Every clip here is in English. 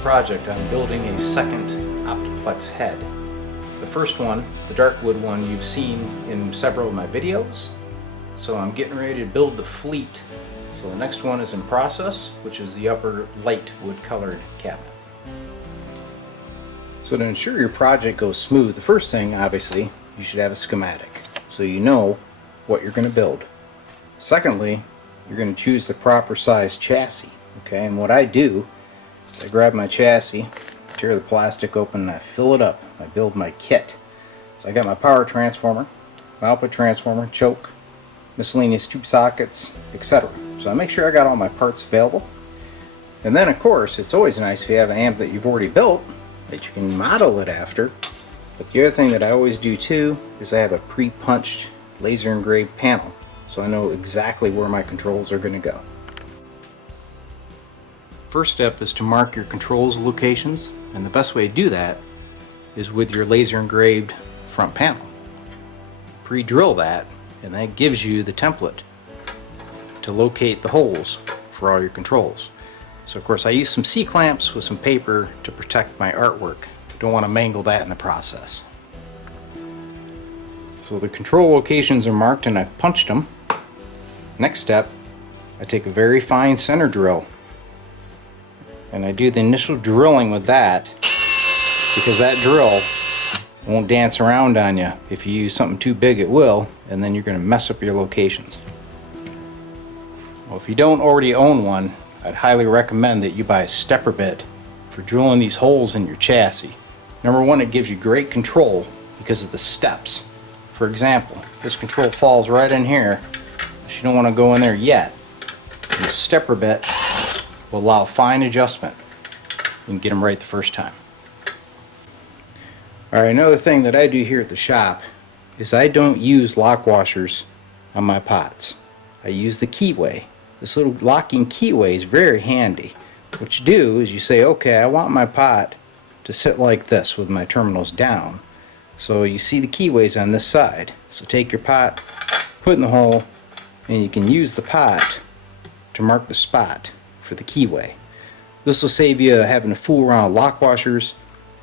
project, I'm building a second Opti-Plexer head. The first one, the dark wood one, you've seen in several of my videos. So I'm getting ready to build the fleet. So the next one is in process, which is the upper light wood colored cabinet. So to ensure your project goes smooth, the first thing, obviously, you should have a schematic, so you know what you're going to build. Secondly, you're going to choose the proper size chassis. Okay, and what I do is I grab my chassis, tear the plastic open, and I fill it up. I build my kit. So I got my power transformer, my output transformer, choke, miscellaneous tube sockets, etc. So I make sure I got all my parts available. And then of course, it's always nice if you have an amp that you've already built that you can model it after. But the other thing that I always do too is I have a pre-punched laser engraved panel, so I know exactly where my controls are going to go. First step is to mark your controls locations, and the best way to do that is with your laser engraved front panel. Pre-drill that, and that gives you the template to locate the holes for all your controls. So of course I use some C-clamps with some paper to protect my artwork. Don't want to mangle that in the process. So the control locations are marked and I've punched them. Next step, I take a very fine center drill and I do the initial drilling with that, because that drill won't dance around on you. If you use something too big, it will, and then you're going to mess up your locations. Well, if you don't already own one, I'd highly recommend that you buy a stepper bit for drilling these holes in your chassis. Number one, it gives you great control because of the steps. For example, this control falls right in here, so you don't want to go in there yet. And the stepper bit will allow fine adjustment and get them right the first time. Alright, another thing that I do here at the shop is I don't use lock washers on my pots. I use the keyway. This little locking keyway is very handy. What you do is you say, okay, I want my pot to sit like this with my terminals down. So you see the keyways on this side. So take your pot, put it in the hole, and you can use the pot to mark the spot for the keyway. This will save you having to fool around with lock washers,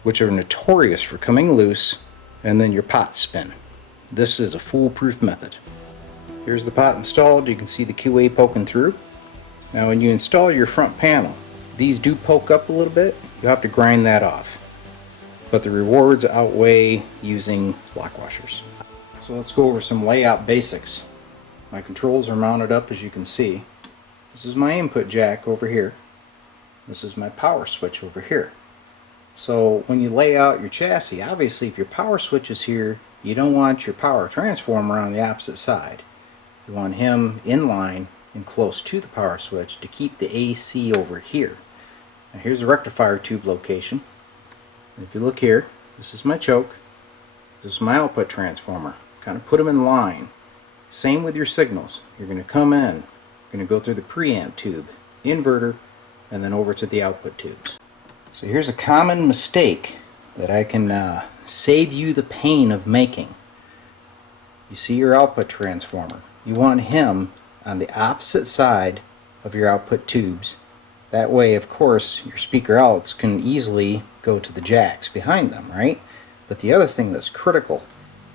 which are notorious for coming loose and then your pots spin. This is a foolproof method. Here's the pot installed. You can see the keyway poking through. Now when you install your front panel, these do poke up a little bit. You'll have to grind that off. But the rewards outweigh using lock washers. So let's go over some layout basics. My controls are mounted up, as you can see. This is my input jack over here. This is my power switch over here. So when you lay out your chassis, obviously if your power switch is here, you don't want your power transformer on the opposite side. You want him in line and close to the power switch to keep the AC over here. Now here's the rectifier tube location. If you look here, this is my choke, this is my output transformer. Kind of put them in line. Same with your signals. You're going to come in, going to go through the preamp tube, inverter, and then over to the output tubes. So here's a common mistake that I can save you the pain of making. You see your output transformer. You want him on the opposite side of your output tubes. That way, of course, your speaker outs can easily go to the jacks behind them, right? But the other thing that's critical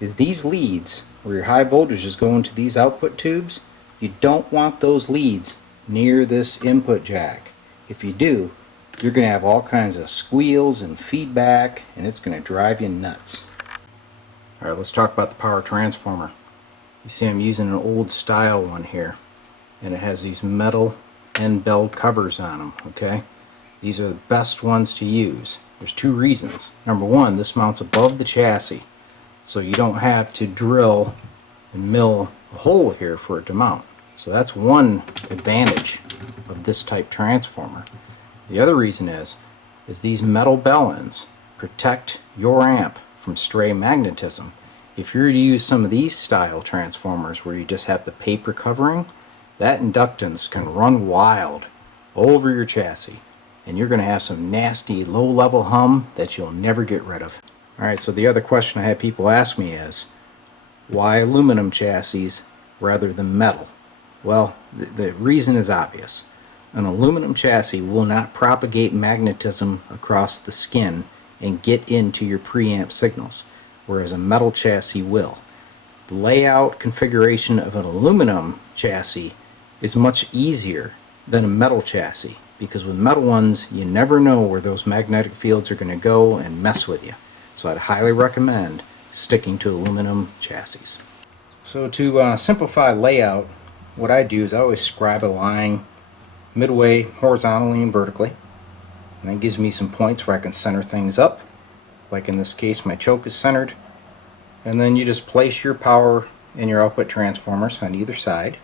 is these leads, where your high voltage is going to these output tubes, you don't want those leads near this input jack. If you do, you're going to have all kinds of squeals and feedback, and it's going to drive you nuts. Alright, let's talk about the power transformer. You see I'm using an old style one here, and it has these metal end bell covers on them, okay? These are the best ones to use. There's two reasons. Number one, this mounts above the chassis, so you don't have to drill and mill a hole here for it to mount. So that's one advantage of this type transformer. The other reason is these metal bell ends protect your amp from stray magnetism. If you're to use some of these style transformers where you just have the paper covering, that inductance can run wild over your chassis, and you're going to have some nasty low-level hum that you'll never get rid of. Alright, so the other question I had people ask me is, why aluminum chassis rather than metal? Well, the reason is obvious. An aluminum chassis will not propagate magnetism across the skin and get into your preamp signals, whereas a metal chassis will. The layout configuration of an aluminum chassis is much easier than a metal chassis, because with metal ones you never know where those magnetic fields are going to go and mess with you. So I'd highly recommend sticking to aluminum chassis. So to simplify layout, what I do is I always scribe a line midway horizontally and vertically, and that gives me some points where I can center things up. Like in this case, my choke is centered, and then you just place your power and your output transformers on either side.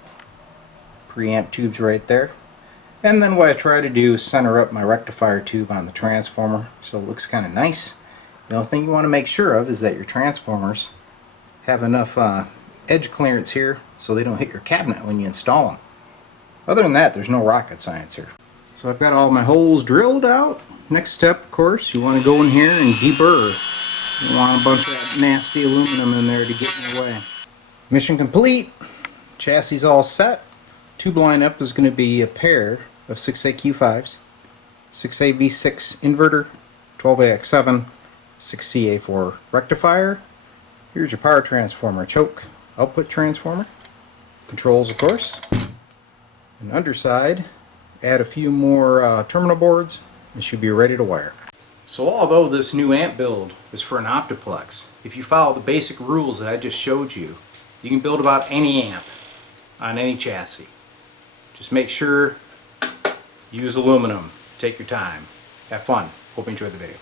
Preamp tubes right there. And then what I try to do is center up my rectifier tube on the transformer so it looks kind of nice. The only thing you want to make sure of is that your transformers have enough edge clearance here so they don't hit your cabinet when you install them. Other than that, there's no rocket science here. So I've got all my holes drilled out. Next step, of course, you want to go in here and deburr. You don't want a bunch of that nasty aluminum in there to get in your way. Mission complete. Chassis all set. Tube lineup is going to be a pair of 6AQ5s, 6AV6 inverter, 12AX7, 6CA4 rectifier. Here's your power transformer, choke, output transformer, controls of course. And underside, add a few more terminal boards and should be ready to wire. So although this new amp build is for an Opti-Plex, if you follow the basic rules that I just showed you, you can build about any amp on any chassis. Just make sure you use aluminum. Take your time. Have fun. Hope you enjoyed the video.